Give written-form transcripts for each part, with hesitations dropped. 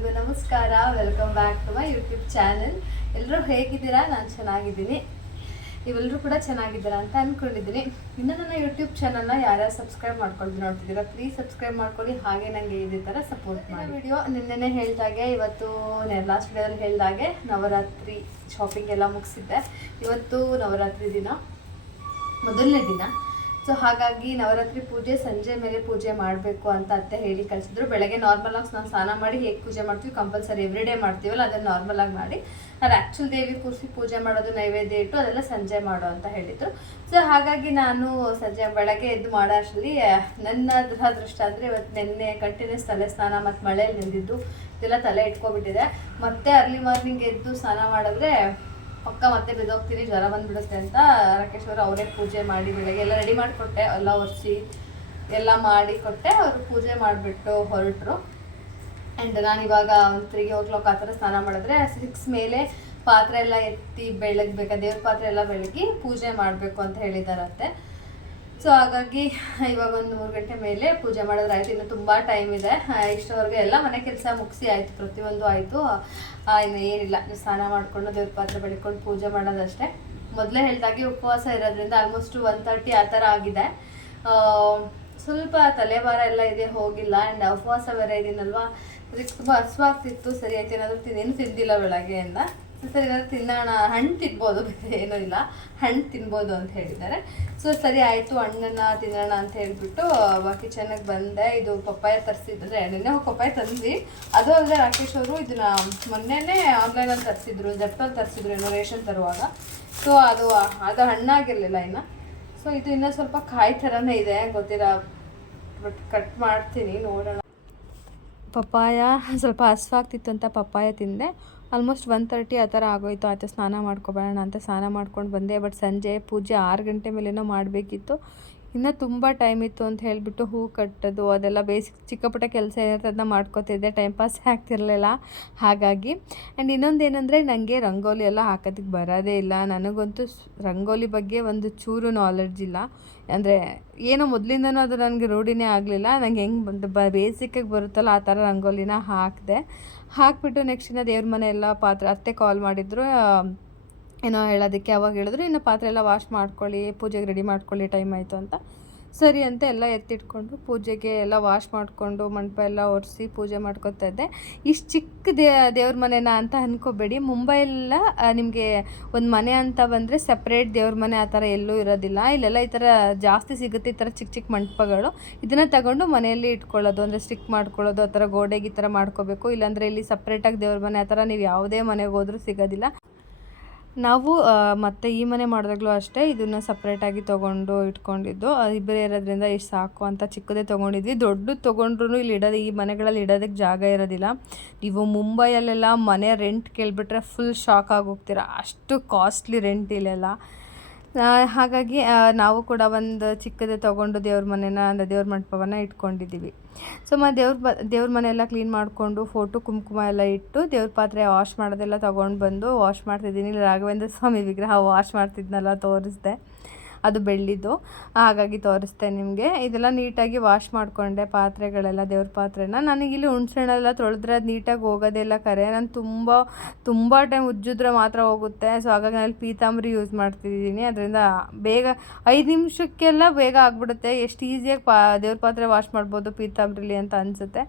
ಎಲ್ರಿಗೂ ನಮಸ್ಕಾರ. Welcome back to my YouTube channel. ಎಲ್ಲರೂ ಹೇಗಿದ್ದೀರಾ? ನಾನು ಚೆನ್ನಾಗಿದ್ದೀನಿ, ನೀವೆಲ್ಲರೂ ಕೂಡ ಚೆನ್ನಾಗಿದ್ದೀರಾ ಅಂತ ಅಂದ್ಕೊಂಡಿದ್ದೀನಿ. ಇನ್ನು ನನ್ನ ಯೂಟ್ಯೂಬ್ ಚಾನಲ್ನ ಯಾರ್ಯಾರು ಸಬ್ಸ್ಕ್ರೈಬ್ ಮಾಡ್ಕೊಂಡು ನೋಡ್ತಿದ್ದೀರಾ, ಪ್ಲೀಸ್ ಸಬ್ಸ್ಕ್ರೈಬ್ ಮಾಡ್ಕೊಳ್ಳಿ. ಹಾಗೆ ನನಗೆ ಇದೇ ಥರ ಸಪೋರ್ಟ್ ಮಾಡಿ. ವಿಡಿಯೋ ನಿನ್ನೆ ಹೇಳ್ದಾಗೆ, ಇವತ್ತು ಲಾಸ್ಟ್ ವಿಡಿಯೋದಲ್ಲಿ ಹೇಳ್ದಾಗೆ ನವರಾತ್ರಿ ಶಾಪಿಂಗ್ ಎಲ್ಲ ಮುಗಿಸಿದ್ದೆ. ಇವತ್ತು ನವರಾತ್ರಿ ದಿನ, ಮೊದಲನೇ ದಿನ. ಸೊ ಹಾಗಾಗಿ ನವರಾತ್ರಿ ಪೂಜೆ ಸಂಜೆ ಮೇಲೆ ಪೂಜೆ ಮಾಡಬೇಕು ಅಂತ ಅತ್ತೆ ಹೇಳಿ ಕಳಿಸಿದ್ರು. ಬೆಳಗ್ಗೆ ನಾರ್ಮಲಾಗಿ ನಾವು ಸ್ನಾನ ಮಾಡಿ ಹೇಗೆ ಪೂಜೆ ಮಾಡ್ತೀವಿ, ಕಂಪಲ್ಸರಿ ಎವ್ರಿಡೇ ಮಾಡ್ತೀವಲ್ಲ, ಅದನ್ನು ನಾರ್ಮಲಾಗಿ ಮಾಡಿ ಅದು ಆ್ಯಕ್ಚುಲ್ ದೇವಿ ಕೂರಿಸಿ ಪೂಜೆ ಮಾಡೋದು, ನೈವೇದ್ಯ ಇಟ್ಟು ಅದೆಲ್ಲ ಸಂಜೆ ಮಾಡೋ ಅಂತ ಹೇಳಿದ್ರು. ಸೊ ಹಾಗಾಗಿ ನಾನು ಸಂಜೆ ಬೆಳಗ್ಗೆ ಎದ್ದು ಮಾಡೋ ಅಷ್ಟರಲ್ಲಿ ನನ್ನ ಅದೃಷ್ಟ ಅಂದರೆ ಇವತ್ತು ನಿನ್ನೆ ಕಂಟಿನ್ಯೂಸ್ ತಲೆ ಸ್ನಾನ ಮತ್ತು ಮಳೆಯಲ್ಲಿ ನಿಂತಿದ್ದು ಇದೆಲ್ಲ ತಲೆ ಇಟ್ಕೊಬಿಟ್ಟಿದೆ. ಮತ್ತೆ ಅರ್ಲಿ ಮಾರ್ನಿಂಗ್ ಎದ್ದು ಸ್ನಾನ ಮಾಡಿದ್ರೆ ಪಕ್ಕ ಮತ್ತೆ ಬಿದ್ದೋಗ್ತೀನಿ, ಜ್ವರ ಬಂದುಬಿಡುತ್ತೆ ಅಂತ ರಾಕೇಶ್ ಅವರು ಅವರೇ ಪೂಜೆ ಮಾಡಿ ಬೆಳಗ್ಗೆ ಎಲ್ಲ ರೆಡಿ ಮಾಡಿಕೊಟ್ಟೆ, ಎಲ್ಲ ಒರೆಸಿ ಎಲ್ಲ ಮಾಡಿ ಕೊಟ್ಟೆ. ಅವರು ಪೂಜೆ ಮಾಡಿಬಿಟ್ಟು ಹೊರಟರು. ಆ್ಯಂಡ್ ನಾನು ಇವಾಗ ಒಂದು 3 ಆ ಥರ ಸ್ನಾನ ಮಾಡಿದ್ರೆ 6 ಮೇಲೆ ಪಾತ್ರೆ ಎಲ್ಲ ಎತ್ತಿ ಬೆಳಗ್ಬೇಕಾ, ದೇವ್ರ ಪಾತ್ರೆ ಎಲ್ಲ ಬೆಳಗಿ ಪೂಜೆ ಮಾಡಬೇಕು ಅಂತ ಹೇಳಿದಾರತ್ತೆ. ಸೊ ಹಾಗಾಗಿ ಇವಾಗ ಒಂದು 3 ಗಂಟೆ ಮೇಲೆ ಪೂಜೆ ಮಾಡಿದ್ರೆ ಆಯಿತು. ಇನ್ನು ತುಂಬ ಟೈಮ್ ಇದೆ. ಇಷ್ಟವರೆಗೆ ಎಲ್ಲ ಮನೆ ಕೆಲಸ ಮುಗಿಸಿ ಆಯಿತು, ಪ್ರತಿಯೊಂದು ಆಯಿತು. ಇನ್ನು ಏನಿಲ್ಲ, ಸ್ನಾನ ಮಾಡಿಕೊಂಡು ದೇವ್ರ ಪಾತ್ರೆ ಬೆಳ್ಕೊಂಡು ಪೂಜೆ ಮಾಡೋದಷ್ಟೇ. ಮೊದಲೇ ಹೇಳಿದಾಗೆ ಉಪವಾಸ ಇರೋದ್ರಿಂದ ಆಲ್ಮೋಸ್ಟ್ 1:30 ಆ ಥರ ಆಗಿದೆ. ಸ್ವಲ್ಪ ತಲೆಭಾರ ಎಲ್ಲ ಇದೆ, ಹೋಗಿಲ್ಲ. ಆ್ಯಂಡ್ ಉಪವಾಸ ಬೇರೆ ಇದೀನಲ್ವಾ, ಅದಕ್ಕೆ ತುಂಬ ಹಸುವಾಗ್ತಿತ್ತು. ಸರಿ ಆಯ್ತು, ಏನಾದರೂ ಏನು ತಿಂದಿಲ್ಲ ಬೆಳಗ್ಗೆಯಿಂದ. ಸರಿ ಏನಾದ್ರು ತಿನ್ನೋಣ, ಹಣ್ಣು ತಿನ್ಬೋದು, ಬೇರೆ ಏನೂ ಇಲ್ಲ, ಹಣ್ಣು ತಿನ್ಬೋದು ಅಂತ ಹೇಳಿದ್ದಾರೆ. ಸೊ ಸರಿ ಆಯಿತು, ಹಣ್ಣನ್ನು ತಿನ್ನೋಣ ಅಂತ ಹೇಳಿಬಿಟ್ಟು ಕಿಚನ್ಗೆ ಬಂದೆ. ಇದು ಪಪ್ಪಾಯ ತರಿಸಿದ್ರೆ, ನಿನ್ನೆ ಪಪ್ಪಾಯ ತಂದ್ವಿ. ಅದು ಅಲ್ಲದೆ ರಾಕೇಶ್ ಅವರು ಇದನ್ನು ಮೊನ್ನೆನೇ ಆನ್ಲೈನಲ್ಲಿ ತರಿಸಿದ್ರು, ಜೆಪ್ಟಲ್ಲಿ ತರಿಸಿದ್ರು ಏನೋ ರೇಷನ್ ತರುವಾಗ. ಸೊ ಅದು ಹಣ್ಣಾಗಿರಲಿಲ್ಲ ಇನ್ನು. ಸೊ ಇದು ಇನ್ನೂ ಸ್ವಲ್ಪ ಕಾಯಿ ಥರನೇ ಇದೆ, ಗೊತ್ತಿಲ್ಲ, ಬಟ್ ಕಟ್ ಮಾಡ್ತೀನಿ, ನೋಡೋಣ. ಪಪ್ಪಾಯ ಸ್ವಲ್ಪ ಹಸ್ವಾಗ್ತಿತ್ತು ಅಂತ ಪಪ್ಪಾಯ ತಿಂದೆ. ಆಲ್ಮೋಸ್ಟ್ 1:30 ಆ ಥರ ಆಗೋಯ್ತು. ಆಚೆ ಸ್ನಾನ ಮಾಡ್ಕೊಬೇಡ ಅಂತ ಸ್ನಾನ ಮಾಡ್ಕೊಂಡು ಬಂದೆ. ಬಟ್ ಸಂಜೆ ಪೂಜೆ 6 ಗಂಟೆ ಮೇಲೇನೋ ಮಾಡಬೇಕಿತ್ತು. ಇನ್ನೂ ತುಂಬ ಟೈಮ್ ಇತ್ತು ಅಂತ ಹೇಳಿಬಿಟ್ಟು ಹೂ ಕಟ್ಟೋದು ಅದೆಲ್ಲ ಬೇಸಿಕ್ ಚಿಕ್ಕ ಪುಟ್ಟ ಕೆಲಸ ಏನಿರುತ್ತೆ ಅದನ್ನ ಮಾಡ್ಕೋತಿದ್ದೆ. ಟೈಮ್ ಪಾಸ್ ಆಗ್ತಿರಲಿಲ್ಲ ಹಾಗಾಗಿ. ಆ್ಯಂಡ್ ಇನ್ನೊಂದೇನೆಂದರೆ, ನನಗೆ ರಂಗೋಲಿ ಎಲ್ಲ ಹಾಕೋದಕ್ಕೆ ಬರೋದೇ ಇಲ್ಲ. ನನಗಂತೂ ರಂಗೋಲಿ ಬಗ್ಗೆ ಒಂದು ಚೂರು ನಾಲೆಡ್ಜ್ ಇಲ್ಲ. ಅಂದರೆ ಏನೋ ಮೊದಲಿಂದನೂ ಅದು ನನಗೆ ರೂಢಿನೇ ಆಗಲಿಲ್ಲ. ನಂಗೆ ಹೆಂಗೆ ಬಂದು ಬೇಸಿಕ್ಕಾಗಿ ಬರುತ್ತಲ್ಲ ಆ ಥರ ರಂಗೋಲಿನ ಹಾಕಿಬಿಟ್ಟು ನೆಕ್ಸ್ಟ್ ಇನ್ನು ದೇವ್ರ ಮನೆ ಎಲ್ಲ ಪಾತ್ರೆ, ಅತ್ತೆ ಕಾಲ್ ಮಾಡಿದ್ರು ಏನೋ ಹೇಳೋದಕ್ಕೆ. ಅವಾಗ ಹೇಳಿದ್ರು ಇನ್ನು ಪಾತ್ರೆ ಎಲ್ಲ ವಾಶ್ ಮಾಡ್ಕೊಳ್ಳಿ, ಪೂಜೆಗೆ ರೆಡಿ ಮಾಡ್ಕೊಳ್ಳಿ, ಟೈಮ್ ಆಯಿತು ಅಂತ. ಸರಿ ಅಂತ ಎಲ್ಲ ಎತ್ತಿಟ್ಕೊಂಡು ಪೂಜೆಗೆ ಎಲ್ಲ ವಾಶ್ ಮಾಡಿಕೊಂಡು ಮಂಟಪ ಎಲ್ಲ ಒರೆಸಿ ಪೂಜೆ ಮಾಡ್ಕೊತಾ ಇದ್ದೆ. ಇಷ್ಟು ಚಿಕ್ಕ ದೇವ್ರ ಮನೆನ ಅಂತ ಅಂದ್ಕೋಬೇಡಿ. ಮುಂಬೈಲೆಲ್ಲ ನಿಮಗೆ ಒಂದು ಮನೆ ಅಂತ ಬಂದರೆ ಸಪ್ರೇಟ್ ದೇವ್ರ ಮನೆ ಆ ಥರ ಎಲ್ಲೂ ಇರೋದಿಲ್ಲ. ಇಲ್ಲೆಲ್ಲ ಈ ಥರ ಜಾಸ್ತಿ ಸಿಗುತ್ತೆ, ಈ ಥರ ಚಿಕ್ಕ ಚಿಕ್ಕ ಮಂಟಪಗಳು. ಇದನ್ನು ತಗೊಂಡು ಮನೆಯಲ್ಲಿ ಇಟ್ಕೊಳ್ಳೋದು, ಅಂದರೆ ಸ್ಟಿಕ್ ಮಾಡ್ಕೊಳ್ಳೋದು, ಆ ಥರ ಗೋಡೆಗೆ ಈ ಥರ ಮಾಡ್ಕೋಬೇಕು. ಇಲ್ಲಾಂದರೆ ಇಲ್ಲಿ ಸಪ್ರೇಟಾಗಿ ದೇವ್ರ ಮನೆ ಆ ಥರ ನೀವು ಯಾವುದೇ ಮನೆಗೆ ಹೋದ್ರೂ ಸಿಗೋದಿಲ್ಲ. ನಾವು ಮತ್ತು ಈ ಮನೆ ಮಾಡಿದಾಗಲೂ ಅಷ್ಟೇ ಇದನ್ನು ಸಪ್ರೇಟಾಗಿ ತೊಗೊಂಡು ಇಟ್ಕೊಂಡಿದ್ದು. ಇಬ್ಬರೇ ಇರೋದ್ರಿಂದ ಇಷ್ಟು ಸಾಕು ಅಂತ ಚಿಕ್ಕದೇ ತೊಗೊಂಡಿದ್ವಿ. ದೊಡ್ಡದು ತೊಗೊಂಡ್ರು ಇಲ್ಲಿ ಈ ಮನೆಗಳಲ್ಲಿ ಇಡೋದಕ್ಕೆ ಜಾಗ ಇರೋದಿಲ್ಲ. ನೀವು ಮುಂಬೈಯಲ್ಲೆಲ್ಲ ಮನೆ ರೆಂಟ್ ಕೇಳಿಬಿಟ್ರೆ ಫುಲ್ ಶಾಕ್ ಆಗೋಗ್ತೀರ, ಅಷ್ಟು ಕಾಸ್ಟ್ಲಿ ರೆಂಟ್ ಇಲ್ಲೆಲ್ಲ. ಹಾಗಾಗಿ ನಾವು ಕೂಡ ಒಂದು ಚಿಕ್ಕದೇ ತೊಗೊಂಡು ದೇವ್ರ ಮನೆನ, ಅಂದರೆ ದೇವ್ರ ಮಂಟಪವನ್ನು ಇಟ್ಕೊಂಡಿದ್ದೀವಿ. ಸೊ ದೇವ್ರ ಮನೆಯೆಲ್ಲ ಕ್ಲೀನ್ ಮಾಡಿಕೊಂಡು ಫೋಟೋ ಕುಂಕುಮ ಎಲ್ಲ ಇಟ್ಟು ದೇವ್ರ ಪಾತ್ರೆ ವಾಶ್ ಮಾಡೋದೆಲ್ಲ ತೊಗೊಂಡು ಬಂದು ವಾಶ್ ಮಾಡ್ತಿದ್ದೀನಿ. ರಾಘವೇಂದ್ರ ಸ್ವಾಮಿ ವಿಗ್ರಹ ವಾಶ್ ಮಾಡ್ತಿದ್ನಲ್ಲ, ತೋರಿಸ್ದೆ, ಅದು ಬೆಳ್ಳಿದ್ದು, ಹಾಗಾಗಿ ತೋರಿಸ್ದೆ ನಿಮಗೆ. ಇದೆಲ್ಲ ನೀಟಾಗಿ ವಾಶ್ ಮಾಡಿಕೊಂಡೆ ಪಾತ್ರೆಗಳೆಲ್ಲ, ದೇವ್ರ ಪಾತ್ರೆನ. ನನಗಿಲ್ಲಿ ಹುಣ್ಸೆಹಣ್ಣೆಲ್ಲ ತೊಳೆದ್ರೆ ಅದು ನೀಟಾಗಿ ಹೋಗೋದಿಲ್ಲ ಕರೆ. ನಾನು ತುಂಬ ಟೈಮ್ ಉಜ್ಜಿದ್ರೆ ಮಾತ್ರ ಹೋಗುತ್ತೆ. ಸೊ ಹಾಗಾಗಿ ನಾನು ಪೀತಾಂಬರಿ ಯೂಸ್ ಮಾಡ್ತಿದ್ದೀನಿ. ಅದರಿಂದ ಬೇಗ 5 ನಿಮಿಷಕ್ಕೆಲ್ಲ ಬೇಗ ಆಗಿಬಿಡುತ್ತೆ. ಎಷ್ಟು ಈಸಿಯಾಗಿ ದೇವ್ರ ಪಾತ್ರೆ ವಾಶ್ ಮಾಡ್ಬೋದು ಪೀತಾಂಬರಿಲಿ ಅಂತ ಅನಿಸುತ್ತೆ.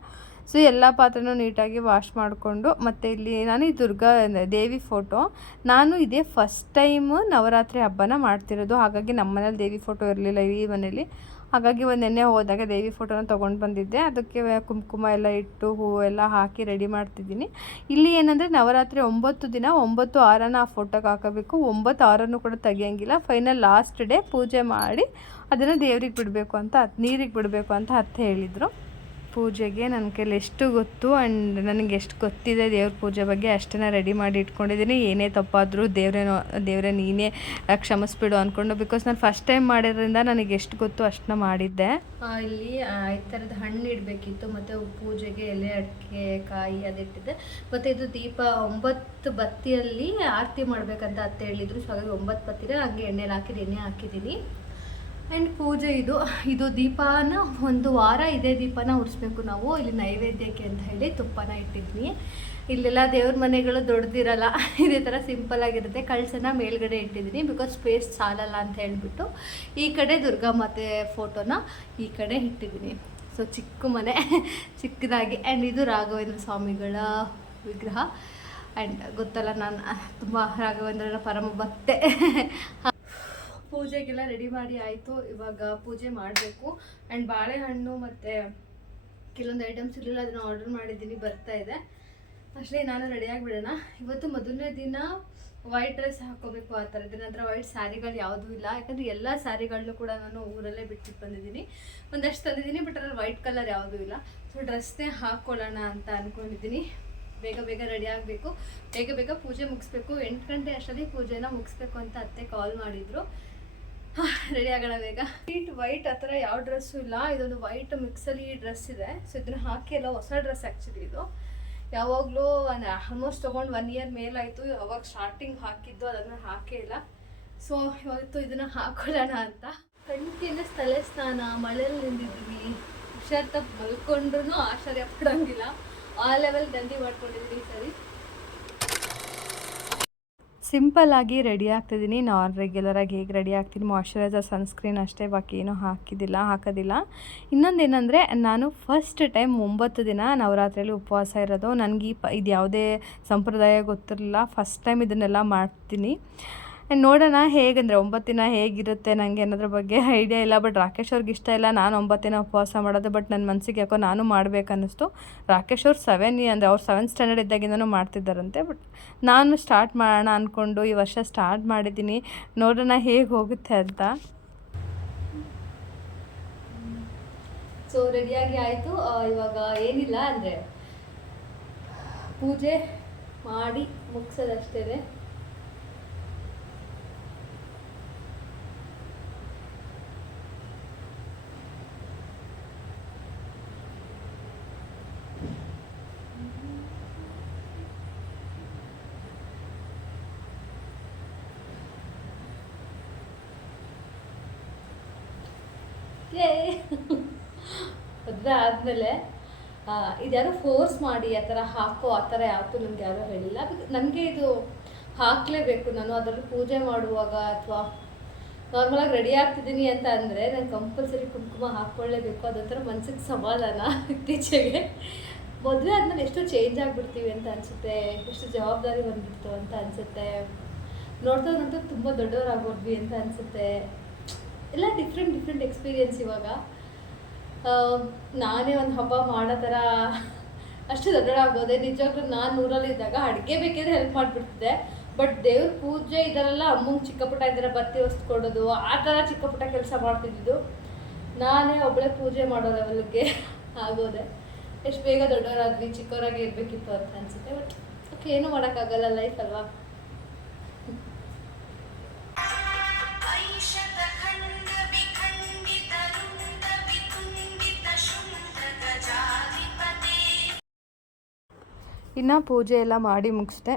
ಸೊ ಎಲ್ಲ ಪಾತ್ರೆನೂ ನೀಟಾಗಿ ವಾಶ್ ಮಾಡಿಕೊಂಡು, ಮತ್ತು ಇಲ್ಲಿ ನಾನು ಈ ದುರ್ಗಾ ದೇವಿ ಫೋಟೋ, ನಾನು ಇದೇ ಫಸ್ಟ್ ಟೈಮು ನವರಾತ್ರಿ ಹಬ್ಬನ ಮಾಡ್ತಿರೋದು. ಹಾಗಾಗಿ ನಮ್ಮ ಮನೇಲಿ ದೇವಿ ಫೋಟೋ ಇರಲಿಲ್ಲ ಈ ಮನೇಲಿ. ಹಾಗಾಗಿ ಒಂದು ನೆನ್ನೆ ಹೋದಾಗ ದೇವಿ ಫೋಟೋನ ತೊಗೊಂಡು ಬಂದಿದ್ದೆ. ಅದಕ್ಕೆ ಕುಂಕುಮ ಎಲ್ಲ ಇಟ್ಟು ಹೂವೆಲ್ಲ ಹಾಕಿ ರೆಡಿ ಮಾಡ್ತಿದ್ದೀನಿ. ಇಲ್ಲಿ ಏನಂದರೆ ನವರಾತ್ರಿ 9 ದಿನ 9 ಹಾರನ ಆ ಫೋಟೋಗೆ ಹಾಕೋಬೇಕು. 9 ಹಾರನೂ ಕೂಡ ತೆಗಿಯೋಂಗಿಲ್ಲ. ಫೈನಲ್ ಲಾಸ್ಟ್ ಡೇ ಪೂಜೆ ಮಾಡಿ ಅದನ್ನು ದೇವ್ರಿಗೆ ಬಿಡಬೇಕು ಅಂತ, ನೀರಿಗೆ ಬಿಡಬೇಕು ಅಂತ ಅತ್ತೆ ಹೇಳಿದರು. ಪೂಜೆಗೆ ನನ್ನ ಕೈಲಿ ಎಷ್ಟು ಗೊತ್ತು ಆ್ಯಂಡ್ ನನಗೆ ಎಷ್ಟು ಗೊತ್ತಿದೆ ದೇವ್ರ ಪೂಜೆ ಬಗ್ಗೆ ಅಷ್ಟನ್ನು ರೆಡಿ ಮಾಡಿ ಇಟ್ಕೊಂಡಿದ್ದೀನಿ. ಏನೇ ತಪ್ಪಾದರೂ ದೇವರೇ ನೀನೇ ಕ್ಷಮಿಸ್ಬಿಡು ಅಂದ್ಕೊಂಡು. ಬಿಕಾಸ್ ನಾನು ಫಸ್ಟ್ ಟೈಮ್ ಮಾಡಿದ್ರಿಂದ ನನಗೆ ಎಷ್ಟು ಗೊತ್ತು ಅಷ್ಟನ್ನ ಮಾಡಿದ್ದೆ. ಇಲ್ಲಿ 5 ಥರದ ಹಣ್ಣು ಇಡಬೇಕಿತ್ತು, ಮತ್ತು ಪೂಜೆಗೆ ಎಲೆ, ಅಡಿಕೆ, ಕಾಯಿ ಅದಿಟ್ಟಿದ್ದೆ. ಮತ್ತು ಇದು ದೀಪ 9 ಬತ್ತಿಯಲ್ಲಿ ಆರತಿ ಮಾಡಬೇಕಂತ ಅತ್ತೆ ಹೇಳಿದರು. ಸೊ ಹಾಗಾಗಿ 9 ಬತ್ತಿಗೆ ಹಂಗೆ ಎಣ್ಣೆ ಹಾಕಿದ್ದೀನಿ. ಆ್ಯಂಡ್ ಪೂಜೆ ಇದು ದೀಪನ ಒಂದು ವಾರ ಇದೇ ದೀಪನ ಉರಿಸ್ಬೇಕು ನಾವು. ಇಲ್ಲಿ ನೈವೇದ್ಯಕ್ಕೆ ಅಂತ ಹೇಳಿ ತುಪ್ಪನ ಇಟ್ಟಿದ್ವಿ. ಇಲ್ಲೆಲ್ಲ ದೇವ್ರ ಮನೆಗಳು ದೊಡ್ಡದಿರಲ್ಲ, ಇದೇ ಥರ ಸಿಂಪಲ್ಲಾಗಿರುತ್ತೆ. ಕಳಸನ ಮೇಲ್ಗಡೆ ಇಟ್ಟಿದ್ದೀನಿ ಬಿಕಾಸ್ ಸ್ಪೇಸ್ ಸಾಲಲ್ಲ ಅಂತ ಹೇಳಿಬಿಟ್ಟು. ಈ ಕಡೆ ದುರ್ಗಾ ಮಾತೆ ಫೋಟೋನ ಈ ಕಡೆ ಇಟ್ಟಿದ್ದೀನಿ. ಸೊ ಚಿಕ್ಕ ಮನೆ ಚಿಕ್ಕದಾಗಿ. ಆ್ಯಂಡ್ ಇದು ರಾಘವೇಂದ್ರ ಸ್ವಾಮಿಗಳ ವಿಗ್ರಹ. ಆ್ಯಂಡ್ ಗೊತ್ತಲ್ಲ, ನಾನು ತುಂಬ ರಾಘವೇಂದ್ರನ ಪರಮ ಭಕ್ತೆ. ಪೂಜೆಗೆಲ್ಲ ರೆಡಿ ಮಾಡಿ ಆಯಿತು. ಇವಾಗ ಪೂಜೆ ಮಾಡಬೇಕು. ಆ್ಯಂಡ್ ಬಾಳೆಹಣ್ಣು ಮತ್ತು ಕೆಲವೊಂದು ಐಟಮ್ಸ್ ಇರಲಿಲ್ಲ, ಅದನ್ನು ಆರ್ಡರ್ ಮಾಡಿದ್ದೀನಿ, ಬರ್ತಾ ಇದೆ ಅಷ್ಟೇ. ನಾನು ರೆಡಿಯಾಗಿ ಬಿಡೋಣ. ಇವತ್ತು ಮೊದಲನೇ ದಿನ ವೈಟ್ ಡ್ರೆಸ್ ಹಾಕ್ಕೋಬೇಕು ಆ ಥರದ್ದು. ನನ್ನ ಹತ್ರ ವೈಟ್ ಸ್ಯಾರಿಗಳು ಯಾವುದೂ ಇಲ್ಲ, ಯಾಕಂದರೆ ಎಲ್ಲ ಸ್ಯಾರಿಗಳನ್ನೂ ಕೂಡ ನಾನು ಊರಲ್ಲೇ ಬಿಟ್ಟು ಬಂದಿದ್ದೀನಿ. ಒಂದಷ್ಟು ತಂದಿದ್ದೀನಿ, ಬಟ್ ಅದ್ರಲ್ಲಿ ವೈಟ್ ಕಲರ್ ಯಾವುದೂ ಇಲ್ಲ. ಸೊ ಡ್ರೆಸ್ನೇ ಹಾಕ್ಕೊಳ್ಳೋಣ ಅಂತ ಅಂದ್ಕೊಂಡಿದ್ದೀನಿ. ಬೇಗ ಬೇಗ ರೆಡಿ ಆಗಬೇಕು, ಬೇಗ ಬೇಗ ಪೂಜೆ ಮುಗಿಸ್ಬೇಕು. 8 ಗಂಟೆ ಅಷ್ಟರಲ್ಲಿ ಪೂಜೆನ ಮುಗಿಸ್ಬೇಕು ಅಂತ ಅತ್ತೆ ಕಾಲ್ ಮಾಡಿದರು. ರೆಡಿ ಆಗೋಣ ಬೇಗ. ವೈಟ್ ಆ ಥರ ಯಾವ ಡ್ರೆಸ್ಸು ಇಲ್ಲ, ಇದೊಂದು ವೈಟ್ ಮಿಕ್ಸಲ್ಲಿ ಡ್ರೆಸ್ ಇದೆ. ಸೊ ಇದನ್ನು ಹಾಕಿ ಎಲ್ಲ ಹೊಸ ಡ್ರೆಸ್ ಆ್ಯಕ್ಚುಲಿ ಇದು. ಯಾವಾಗಲೂ ಆಲ್ಮೋಸ್ಟ್ ತೊಗೊಂಡು 1 ಇಯರ್ ಮೇಲಾಯಿತು. ಅವಾಗ ಸ್ಟಾರ್ಟಿಂಗ್ ಹಾಕಿದ್ದು, ಅದನ್ನು ಹಾಕೇ ಇಲ್ಲ. ಸೊ ಇವತ್ತು ಇದನ್ನು ಹಾಕೊಳ್ಳೋಣ ಅಂತ. ಕಂಟಿನ್ಯೂಸ್ ತಲೆ ಸ್ನಾನ, ಮಳೆಯಲ್ಲಿ ನಿಂತಿದ್ವಿ, ಹುಷಾರ್ ತಪ್ಪು ಮಲ್ಕೊಂಡ್ರೂ ಆಶ್ಚರ್ಯ ಪಡೋಂಗಿಲ್ಲ. ಆ ಲೆವೆಲ್ ದಂಡಿ ಮಾಡ್ಕೊಂಡಿದ್ದೀನಿ ಸರಿ. ಸಿಂಪಲ್ಲಾಗಿ ರೆಡಿ ಆಗ್ತಿದ್ದೀನಿ. ನಾನು ರೆಗ್ಯುಲರಾಗಿ ಹೇಗೆ ರೆಡಿ ಆಗ್ತೀನಿ, ಮಾಯ್ಶ್ಚರೈಸರ್, ಸನ್ಸ್ಕ್ರೀನ್ ಅಷ್ಟೇ, ಬಾಕಿ ಏನೂ ಹಾಕೋದಿಲ್ಲ. ಇನ್ನೊಂದೇನೆಂದರೆ, ನಾನು ಫಸ್ಟ್ ಟೈಮ್ 9 ದಿನ ನವರಾತ್ರಿಯಲ್ಲಿ ಉಪವಾಸ ಇರೋದು. ನನಗೆ ಇದು ಯಾವುದೇ ಸಂಪ್ರದಾಯ ಗೊತ್ತಿರಲಿಲ್ಲ. ಫಸ್ಟ್ ಟೈಮ್ ಇದನ್ನೆಲ್ಲ ಮಾಡ್ತೀನಿ. ನೋಡೋಣ ಹೇಗಂದರೆ 9 ದಿನ ಹೇಗಿರುತ್ತೆ, ನನಗೆ ಅನ್ನೋದ್ರ ಬಗ್ಗೆ ಐಡಿಯಾ ಇಲ್ಲ. ಬಟ್ ರಾಕೇಶ್ ಅವ್ರಿಗೆ ಇಷ್ಟ ಇಲ್ಲ ನಾನು 9 ದಿನ ಉಪವಾಸ ಮಾಡೋದು. ಬಟ್ ನನ್ನ ಮನಸ್ಸಿಗೆ ಯಾಕೋ ನಾನು ಮಾಡಬೇಕನ್ನಿಸ್ತು. ರಾಕೇಶ್ ಅವ್ರು 7 ಅಂದರೆ ಅವ್ರು 7th ಸ್ಟ್ಯಾಂಡರ್ಡ್ ಇದ್ದಾಗಿಂದನೂ ಮಾಡ್ತಿದ್ದಾರಂತೆ. ಬಟ್ ನಾನು ಸ್ಟಾರ್ಟ್ ಮಾಡೋಣ ಅಂದ್ಕೊಂಡು ಈ ವರ್ಷ ಸ್ಟಾರ್ಟ್ ಮಾಡಿದ್ದೀನಿ. ನೋಡೋಣ ಹೇಗೆ ಹೋಗುತ್ತೆ ಅಂತ. ಸೊ ರೆಡಿಯಾಗಿ ಆಯಿತು. ಇವಾಗ ಏನಿಲ್ಲ ಅಂದರೆ ಪೂಜೆ ಮಾಡಿ ಮುಗಿಸೋದಷ್ಟೇ. ಮದುವೆ ಆದಮೇಲೆ ಇದ್ಯಾರೋ ಫೋರ್ಸ್ ಮಾಡಿ ಆ ಥರ ಹಾಕೋ ಆ ಥರ ಯಾವತ್ತೂ ನನಗೆ ಯಾರೂ ಹೇಳಿಲ್ಲ. ನನಗೆ ಇದು ಹಾಕಲೇಬೇಕು. ನಾನು ಅದರಲ್ಲಿ ಪೂಜೆ ಮಾಡುವಾಗ ಅಥವಾ ನಾರ್ಮಲಾಗಿ ರೆಡಿ ಆಗ್ತಿದ್ದೀನಿ ಅಂತ ಅಂದರೆ ನಾನು ಕಂಪಲ್ಸರಿ ಕುಂಕುಮ ಹಾಕ್ಕೊಳ್ಳೇಬೇಕು. ಅದೊಂಥರ ಮನಸ್ಸಿಗೆ ಸಮಾಧಾನ. ಇತ್ತೀಚೆಗೆ ಮದುವೆ ಆದಮೇಲೆ ಎಷ್ಟು ಚೇಂಜ್ ಆಗಿಬಿಡ್ತೀವಿ ಅಂತ ಅನಿಸುತ್ತೆ, ಎಷ್ಟು ಜವಾಬ್ದಾರಿ ಬಂದ್ಬಿಡ್ತು ಅಂತ ಅನಿಸುತ್ತೆ. ನೋಡ್ತಾ ತುಂಬ ದೊಡ್ಡವರಾಗೋದ್ವಿ ಅಂತ ಅನಿಸುತ್ತೆ. ಎಲ್ಲ ಡಿಫ್ರೆಂಟ್ ಎಕ್ಸ್ಪೀರಿಯೆನ್ಸ್ ಇವಾಗ. ನಾನೇ ಒಂದು ಹಬ್ಬ ಮಾಡೋ ಥರ ಅಷ್ಟು ದೊಡ್ಡದಾಗೋದೆ. ನಿಜವಾಗ್ಲೂ ನಾನು ಊರಲ್ಲಿದ್ದಾಗ ಅಡುಗೆ ಬೇಕಿದ್ರೆ ಹೆಲ್ಪ್ ಮಾಡಿಬಿಡ್ತಿದ್ದೆ. ಬಟ್ ದೇವ್ರ ಪೂಜೆ ಇದರೆಲ್ಲ ಅಮ್ಮಂಗೆ ಚಿಕ್ಕ ಪುಟ್ಟ ಇದ್ದಾರೆ, ಬತ್ತಿ ಹೊಸ್ತು ಕೊಡೋದು, ಆ ಥರ ಚಿಕ್ಕ ಪುಟ್ಟ ಕೆಲಸ ಮಾಡ್ತಿದ್ದು. ನಾನೇ ಒಬ್ಬಳೇ ಪೂಜೆ ಮಾಡೋ ಲೆವೆಲ್ಗೆ ಆಗೋದೆ. ಎಷ್ಟು ಬೇಗ ದೊಡ್ಡವರಾದ್ವಿ, ಚಿಕ್ಕವರಾಗಿ ಇರಬೇಕಿತ್ತು ಅಂತ ಅನಿಸುತ್ತೆ. ಬಟ್ ಓಕೆ, ಏನೂ ಮಾಡೋಕ್ಕಾಗಲ್ಲ, ಲೈಫ್ ಅಲ್ವಾ. ಇನ್ನು ಪೂಜೆ ಎಲ್ಲ ಮಾಡಿ ಮುಗಿಸ್ದೆ.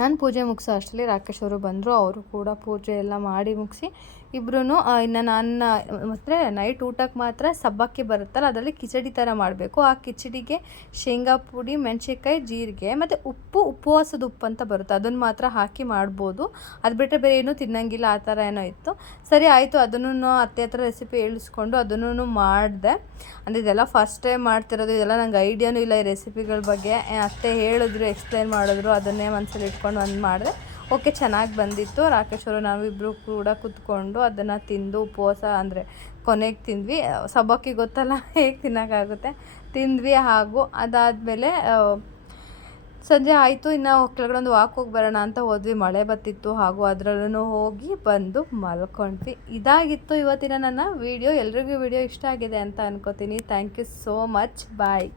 ನಾನು ಪೂಜೆ ಮುಗಿಸೋ ಅಷ್ಟರಲ್ಲಿ ರಾಕೇಶ್ ಅವರು ಬಂದರು. ಅವರು ಕೂಡ ಪೂಜೆ ಎಲ್ಲ ಮಾಡಿ ಮುಗಿಸಿ ಇಬ್ಬರೂ ಇನ್ನು ನಾನು ಮತ್ತು ನೈಟ್ ಊಟಕ್ಕೆ ಮಾತ್ರ ಸಬ್ಬಕ್ಕಿ ಬರುತ್ತಲ್ಲ, ಅದರಲ್ಲಿ ಕಿಚಡಿ ಥರ ಮಾಡಬೇಕು. ಆ ಕಿಚಡಿಗೆ ಶೇಂಗಾ ಪುಡಿ, ಮೆಣಸಿನ್ಕಾಯಿ, ಜೀರಿಗೆ ಮತ್ತು ಉಪವಾಸದ ಉಪ್ಪು ಅಂತ ಬರುತ್ತೆ, ಅದನ್ನು ಮಾತ್ರ ಹಾಕಿ ಮಾಡ್ಬೋದು. ಅದು ಬಿಟ್ಟರೆ ಬೇರೆ ಏನೂ ತಿನ್ನಂಗಿಲ್ಲ, ಆ ಥರ ಏನೋ ಇತ್ತು. ಸರಿ ಆಯಿತು, ಅದನ್ನು ಅತ್ತೆ ಹತ್ರ ರೆಸಿಪಿ ಹೇಳಿಸ್ಕೊಂಡು ಅದನ್ನು ಮಾಡಿದೆ. ಅಂದರೆ ಇದೆಲ್ಲ ಫಸ್ಟ್ ಟೈಮ್ ಮಾಡ್ತಿರೋದು, ಇದೆಲ್ಲ ನಂಗೆ ಐಡಿಯಾನೂ ಇಲ್ಲ ಈ ರೆಸಿಪಿಗಳ ಬಗ್ಗೆ. ಅತ್ತೆ ಹೇಳಿದ್ರು, ಎಕ್ಸ್ಪ್ಲೈನ್ ಮಾಡಿದ್ರು, ಅದನ್ನೇ ಮನಸ್ಸಲ್ಲಿ ಇಟ್ಕೊಂಡು ಒಂದು ಮಾಡಿದೆ. ಓಕೆ, ಚೆನ್ನಾಗಿ ಬಂದಿತ್ತು. ರಾಕೇಶ್ ಅವರು ನಾವಿಬ್ಬರು ಕೂಡ ಕೂತ್ಕೊಂಡು ಅದನ್ನು ತಿಂದು ಉಪವಾಸ ಅಂದರೆ ಕೊನೆಗೆ ತಿಂದ್ವಿ. ಸಬ್ಬಕ್ಕಿ ಗೊತ್ತಲ್ಲ ಹೇಗೆ ತಿನ್ನೋಕ್ಕಾಗುತ್ತೆ, ತಿಂದ್ವಿ. ಹಾಗೂ ಅದಾದಮೇಲೆ ಸಂಜೆ ಆಯಿತು. ಇನ್ನು ಕೆಳಗಡೆ ಒಂದು ವಾಕ್ ಹೋಗಿ ಬರೋಣ ಅಂತ ಹೋದ್ವಿ. ಮಳೆ ಬತ್ತಿತ್ತು, ಹಾಗೂ ಅದರಲ್ಲೂ ಹೋಗಿ ಬಂದು ಮಲ್ಕೊಂಡ್ವಿ. ಇದಾಗಿತ್ತು ಇವತ್ತಿನ ನನ್ನ ವೀಡಿಯೋ. ಎಲ್ರಿಗೂ ವೀಡಿಯೋ ಇಷ್ಟ ಆಗಿದೆ ಅಂತ ಅನ್ಕೋತೀನಿ. Thank you so much. Bye.